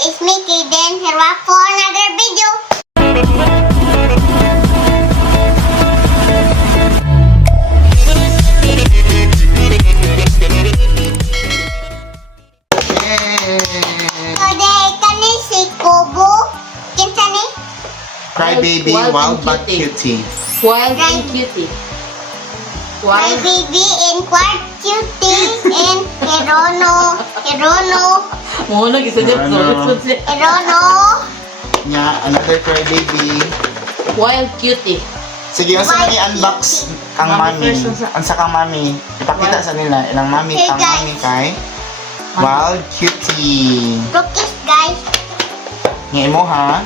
It's me, Kaden, here for another video. Today, kani si Kubo. Kinsa ni? Crybaby, wild but cutie. Wild and cutie. My Wild. baby in quart cutie and Hirono. Muna gisa dyan. Ano? Hirono. Nya, another crybaby. Wild cutie. Sige, unsa Wild man i-unbox kang Mami mami. first, unsa? Unsa kang mami? Ipakita sa nila ilang mami Hey, kang guys. mami kay wild cutie. Cookies, guys. Nga imo ha.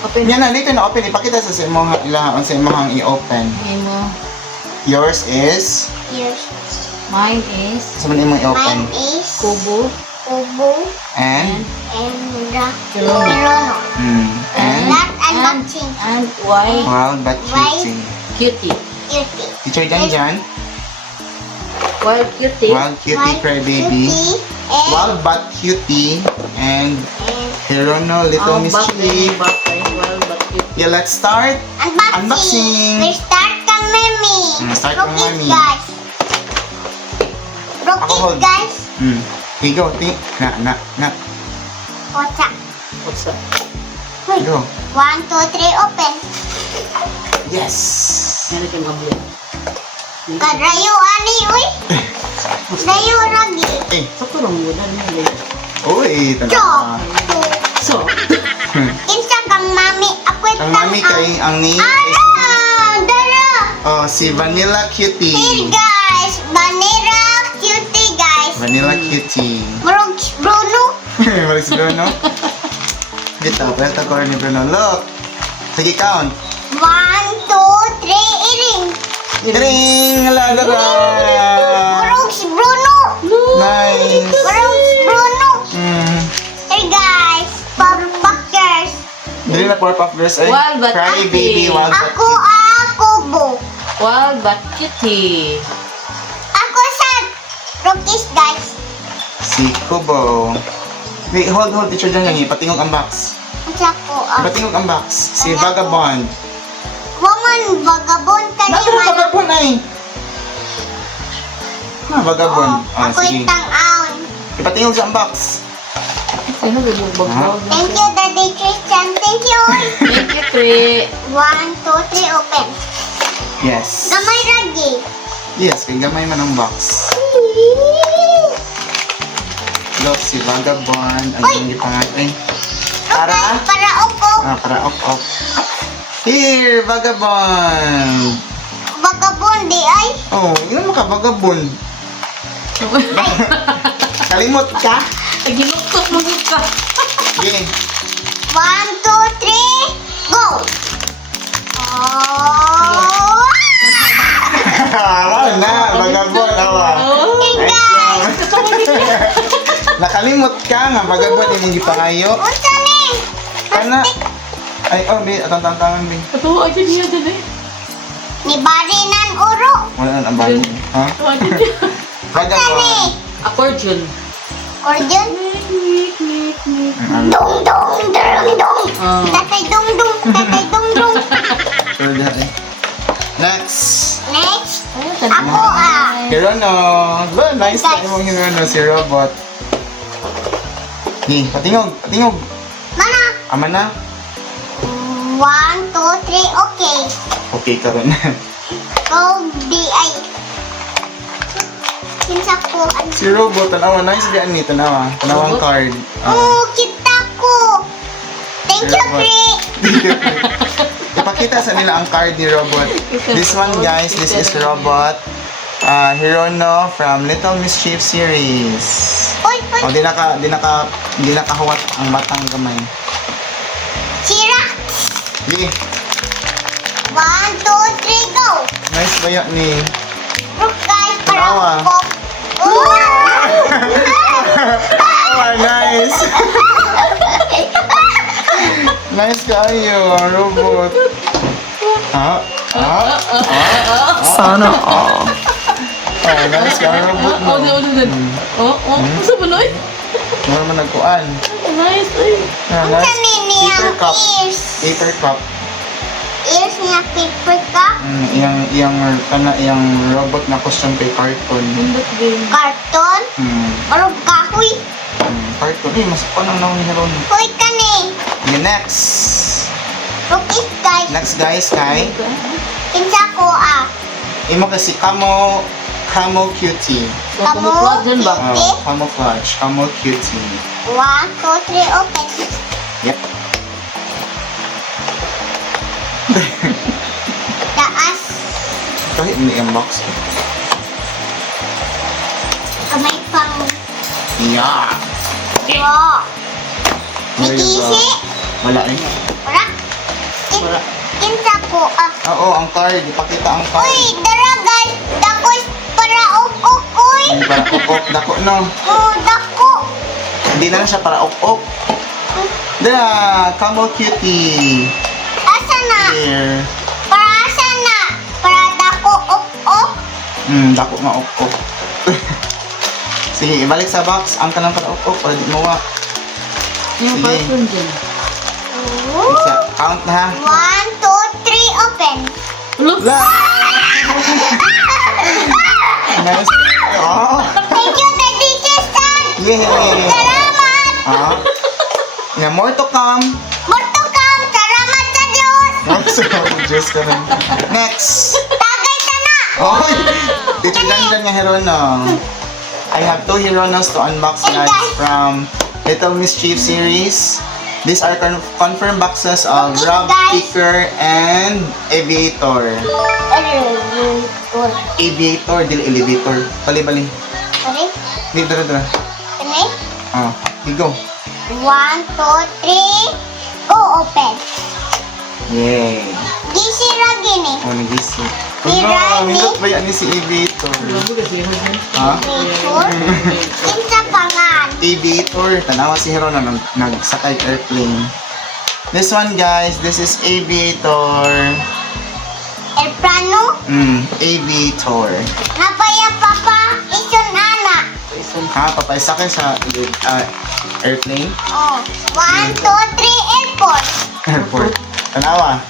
Open. Yan na, dito na open. Ipakita sa imo ha ila unsa imo hang i-open. Mine mo. Yours is Here's Mine is sa man imo i-open. mine is Kubo Kubo And and Hirono. Hirono. and Not unboxing. and wild wild but Wild. cutie. cutie. Cutie. Teacher Jan, Wild cutie. wild cutie Wild crybaby. cutie and, Wild but cutie and and Hirono little mischief. Wild but cutie. Yeah, let's start. unboxing. Unboxing. We start kang mami. Start kang Cookies, mami. guys. Ako Cookies, hold. guys. Here you go. Think. Na. What's up? What's that? Wait. Go. 1, 2, 3, open. Yes. Yan ang mabli. Karayo, ani, uy. Dayo, ragi. Eh. Sakto lang muna. Uy, Chop. tanawa. So, Kinsa kang mami. Ako Ang mami kay ang name is Dara. oh, si Vanilla Here, Cutie. guys. Vanilla cutie, guys. Vanilla Cutie. Murag Bruno. Maris Bruno. Dito, pwede ko ni Bruno. Look. Sige, count. 1, 2, 3, iring. Ring! Lalala! Murag si Bruno. Nice! Murag si Bruno. Here, guys. Packers. Dili na pour puff girls ay. Wild but Cry cutie. baby, wild but Ako, Kubo. wild but cutie. Ako sa Rockies, guys. si Kubo. Wait, hold, teacher dyan lang. Patingog ang box. Sa ko, Patingog ang box. Si Vagabond. Woman, vagabond ka ni Bakit ang man. Vagabond ay? Vagabond. Ah, Ako sige. itang aon. Ipatingog sa ang box. Ano ba yung bagbag? Thank you, Daddy Christian. Thank you. Thank you, Tri. 1, 2, 3, open. Yes. Gamay ragi. Yes, kay gamay man ang box. Look, si Vagabond. Ang Uy! hindi pangalan. Okay, para uko. Para ok. Here, Vagabond. Vagabond di ay. Oh, yun mo ka, Vagabond. Kalimot ka? Nagiluktot mo ka. Okay. 1, 2, 3, go. Oh! Awa na, Vagabond, awa. Hey, guys. Nakalimot ka nga, Vagabond, imong gipangayo. Unsa ni? Kana, ay, oh, bi, atang tantangan, bi. Katuwa aja niya dyan eh. Ni Barinan Uro. Wala na ang bago. Ha? Katuwa aja niya. Unsa Vagabond. ni? Accordion. Ordion. Ano? Dong, dong, dong, dong. Ah. Tatay dong, dong. Tatay dong, dong. Sure na, eh. Next. Next. Ako, Hirono. Ba, nice na imong Hirono, si Robot. Ni, patingog. Mana? Ama na. 1, 2, 3, okay. Okay ka rin. Go, D.I. Kinsa ko. Si Robot, tanawa. Nice gaan ni, tanawa. Tanawang Robot? card. Oh, kita ko. Thank you, Robot. Pri. Ipakita sa nila ang card ni Robot. This one, guys, this is Robot. Hirono from Little Mischief series. Uy, uy. Oh, di nakahuwat ang batang gamay. Sira. Sige, 1, 2, 3, go. nice baya ni. Look, guys, para Tawa. ako. Oh! Oh, nice! Nice kayo, Robot. Sana all. Oh, nice ka, robot mo. Oh, di. Oh, sa manoy? Ano naman nagkuan? nice. Ay. Ah, Ang nice. sanini Paper ang cup. ears. Paper cup. Ears niya paper cup. Iyang robot na costume kay cartoon. Bundok game. Karton. Or kahoy. Cartoon. Eh, mas pa nang naman Heron. Hoy kani. Okay, next. Rookies guys. Next guys, kay Kinsa ko imo kasi Camo Cutie. So, kumukuha dyan ba? Camo. Okay. Camouflage. Camo Cutie. 1, 2, 3, open. Yep. Taas. Kahit hindi yung box. Kamay pang. Yeah. Wow. There you go. Mikisi. Wala eh. Ora. Wala. Kinsa ko Oo, ang card. Ipakita ang card. Uy, dara guys. Dakoy para uk-uk. Uy. Ay, para ok-ok. Dako, no. Oh, dako. Hindi na lang siya para ok-ok. Dala, Camo Cutie. Asa na? Here. Para asa na? Para dako uk-uk. Dako nga ok-ok. Sige, ibalik sa box. Ang kanang para ok-ok. Para di mo nga. Yung Sige. cartoon dyan. Isa. Count na ha. 1, 2, 3, open. Look! La! Nice. Oh. Thank you, the teacher Stan. Yeah. Salamat. Ah. Yeah, more to come. Morto kam. Salamat sa Diyos. Diyos ka rin. Next. Tagay ta na. Oy! Teacher Dandan nga Herono. I have 2 Heronos to unbox guys from Little Mischief series. These are confirmed boxes of Okay, Rob, guys. Picker, and Aviator. Aviator, dili elevator. Bali. Sorry. Dito. Kani? Ah, go. 1, 2, 3. Go open. Yay. Gisi ra gini. Oh, nagisi. Ni Rani. Mingot ba yan ni si Aviator? Lago kasi yun dyan. Ha? Picture. Kinsa pangan. Aviator. Tanawa si Hero na nagsakay airplane. This one guys, this is Aviator. El plano. Aviator. Napaya papa. Isun ana. Ha, papay sakay sa airplane. Oh. 1, 2, 3, airport. Airport. Tanawa.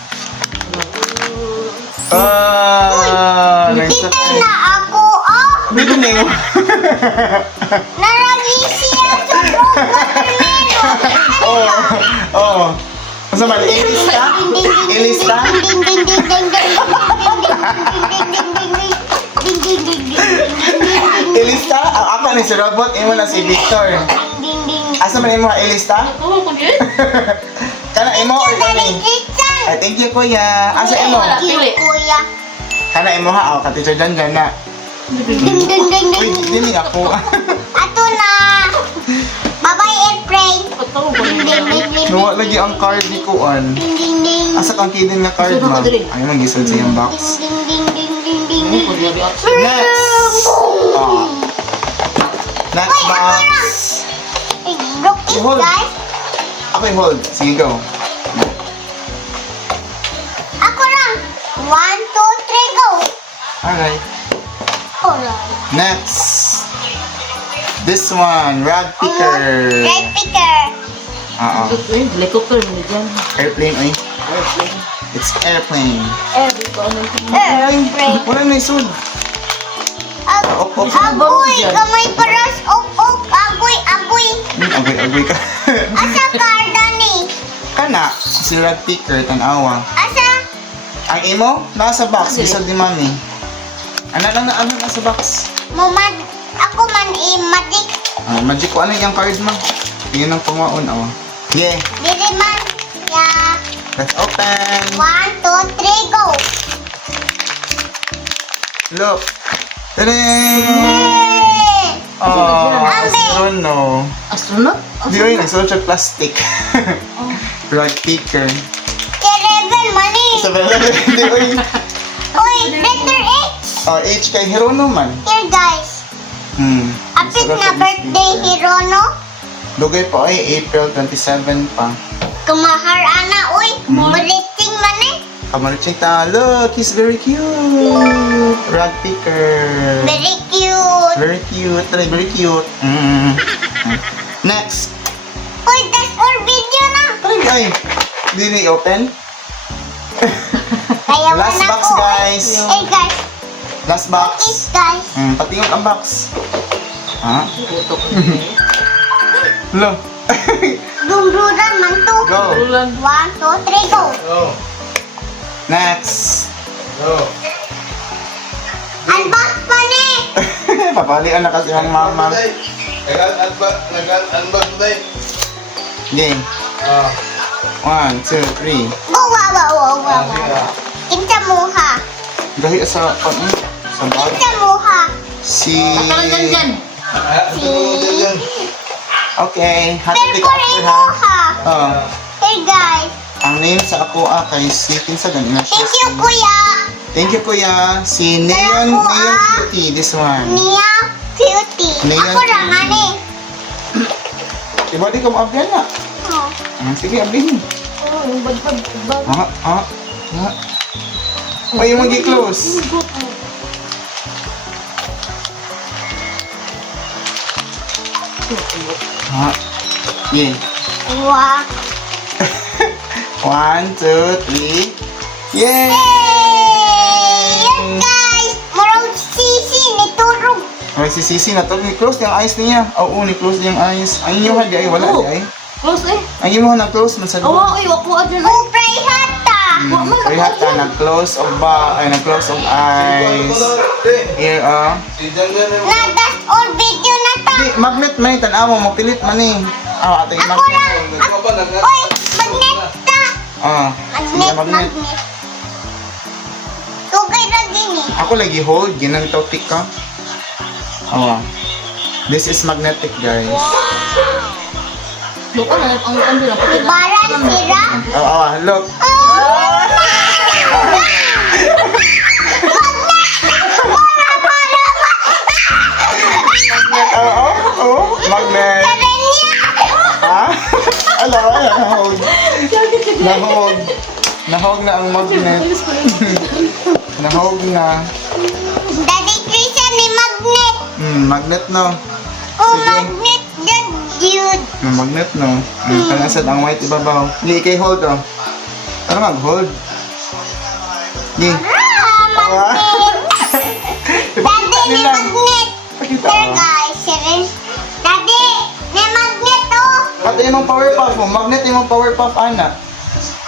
Dito na ako. Dito na yun. Naragisi yan sa watermelon. Oo. Masa mali? Ilista? Ilista? Ilista? Ako ni si Robot, imo na si Victor. Asa man imo ilista? Oo, kung yun. Kana imo or kani? Ay, thank you kuya. Asa imo? Kuya. Kana imo ha, ka teacher dan na. Uy, dili ako. Ato na. Bye-bye airplane. Pataw ko na. Nawa lagi ang card ni Kuan. Asa kang kidin nga card Sino man? ka diri? Ay, mag-isod sa iyang box. Ano kung yun yung Next! Next box. Rookies Hold. guys. Okay, hold. Sige, go. Ako lang. 1, 2, 3, go. Alright. Alright. Next. This one, Rag Picker. Right picker. Oo. Helicopter mo dyan. Airplane, ay. Airplane. It's airplane. Airplane. Wala na isod. Op. Agoy. Kamay paras. Ok. Agoy. Agoy ka. Asa karda ni? Kana, si Rag Picker, tanawa. Asa? Ang imo, nasa box. Isod ni mami. Ano nasa box? Ako man matik. Magic ko, ano yung card mo? Yun ang pangaon, awa. Yeah. Dili man. Yeah. Let's open. 1, 2, 3, go. Look. Tada! Yay! Astrono. Astronaut? Di ba yun, nagsulat siya plastic. Rag Picker. Eleven money. Di ba yun? Uy, letter H. H kay Hirono man. Here guys. Apit Sulat na sa birthday sticker. Hirono. Lugay po ay April 27 pa. Kumahar ana uy. Muriting man eh. Kamarchita, look, he's very cute. Rag Picker. Very cute. Very cute. Very cute. Next. Uy, the Ay, dili open. Kaya Last wala box, ko. guys. Eh guys, Last is box. guys. Patingin ang box. Ha? Ito ko eh. Lo. Dumduran man to. Go. Ulan. 1, 2, 3, go. Next. Unbox pa ni. Papalian na kasi ang mama. Nag-unbox mo tayo. Game. 1, 2, 3. Go, wow. Kinsa mo ha. Gahi sa bag. Kinsa mo ha. Si... Nakalangan dyan. Okay. Happy Pero pick ko after mo ha. ha. Oh. Hey guys. Ang name sa ako kay si Kinsa ganun na siya. Thank you kuya. Thank you kuya. Si Neon Ako, Beauty. This one. Nia Cutie. Neon Ako lang ani. Diba di ka maabyan na? Oh. Sige, abin. Bad. Ha? Ay, mag-close. Ha? Yeah. Wow. 1, 2, 3. Yay! Hey! Yan guys. Murag sisi ni turog. Ay, si Sisi na to. Ni-close yung eyes niya. Oo, ni-close yung eyes. Ang inyo hadi ay wala Oo. di ay. Close eh. Ang inyo na-close man sa Awa, ay, wako adyan. Oh, pray hata. Kaya ta nag-close of ba ay nag-close of eyes. Here Si Jan Jan yung... Nadas all video na ta. Di magnet man ni tan-aw mo pilit man ni. Ato yung Ako lang. magnet. Ito pa nag... Oy, magnet ta. Sige, Magnet. Tugay na din eh. Ako lagi hold, ginang topic ka. This is magnetic, guys. Buka na, ang sila. Ibaran sira. Look. Magnet. Ha? Nahog. Nahog na ang magnet. Nahog na. Daddy Christian ni magnet. Magnet no. Oh, Sige. magnet yan, dude. Magnet no. Kanasad ang white ibabaw. Hindi kay hold oh. Ano mag-hold? Di. Magnet. Daddy ni magnet. Pakita There guys, sirin. Daddy, ni magnet oh. Pati yung power puff mo. Magnet yung power puff, ana.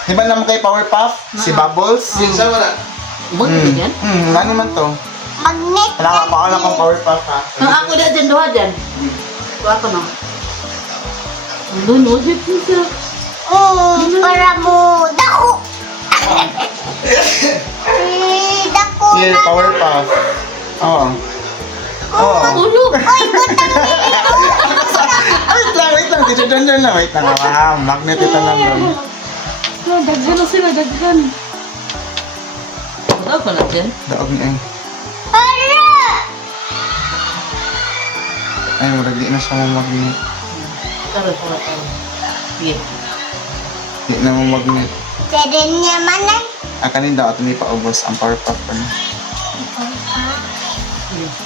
Di ba naman kay power puff? Si Bubbles? Sinsa mo na? Buka na dyan. Ano man to? Magnet Wala ka yan, pa alam kung dude. power puff ha. Ang ako na dyan, duha dyan. Duha ko na. Ang lunod, ito siya. Para mo. Dako. Dako Yeah, na. power puff. Oo. Tulog. Oy, butang Wait lang. Teacher John na. Wait lang. Magnet ito lang doon. Daggan na sila, daggan. Duha ko na dyan. Daog niya. Ara! Ay, marag di na siya magnet. Tara. Sige. Di na magnet. Sirin niya man ay. Kanin daw ato ni paubos ang power puff pa niya.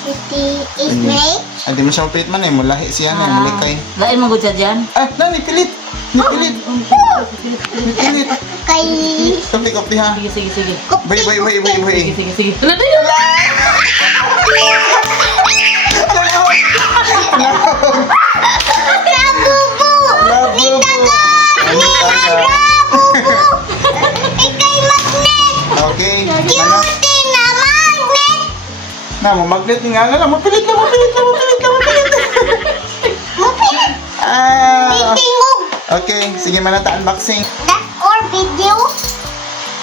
Iti is me. Ay, di mo siya mapilit man eh. Mulahi siya na. Mulikay. Lain mo gudya dyan. Ah, nipilit. Nipilit. Kay... Kapi ha. Sige. Bay. Sige. Wala na yun. Labubu! Labubu! Labubu! Ikay magnet! Okay. Cutie na magnet! Magnet nga na lang. Mapilit. Mupilit! Bitingog! Okay, sige manata unboxing. That's our video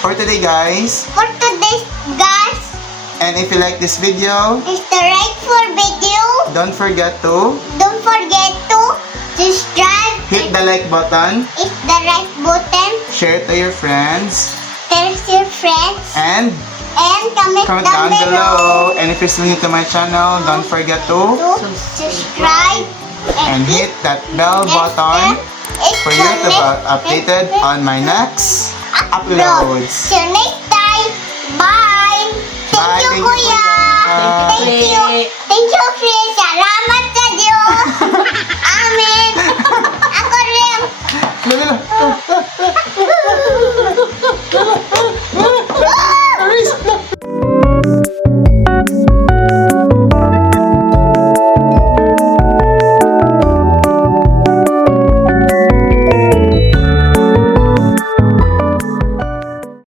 For today guys, for today's guys. and if you like this video, Is the right for video. don't forget to Don't forget to subscribe. hit the like button, Hit the right button. share to your friends, Tell your friends. and And comment comment down down below. And if you're still new to my channel, don't forget to To subscribe. and hit that bell button for you to be updated on my next uploads. See you next time. Bye. Bye, Thank you, Kuya. Thank you, Thank you, Chris. Salamat sa Diyos. Amen. Ako rin. Lala.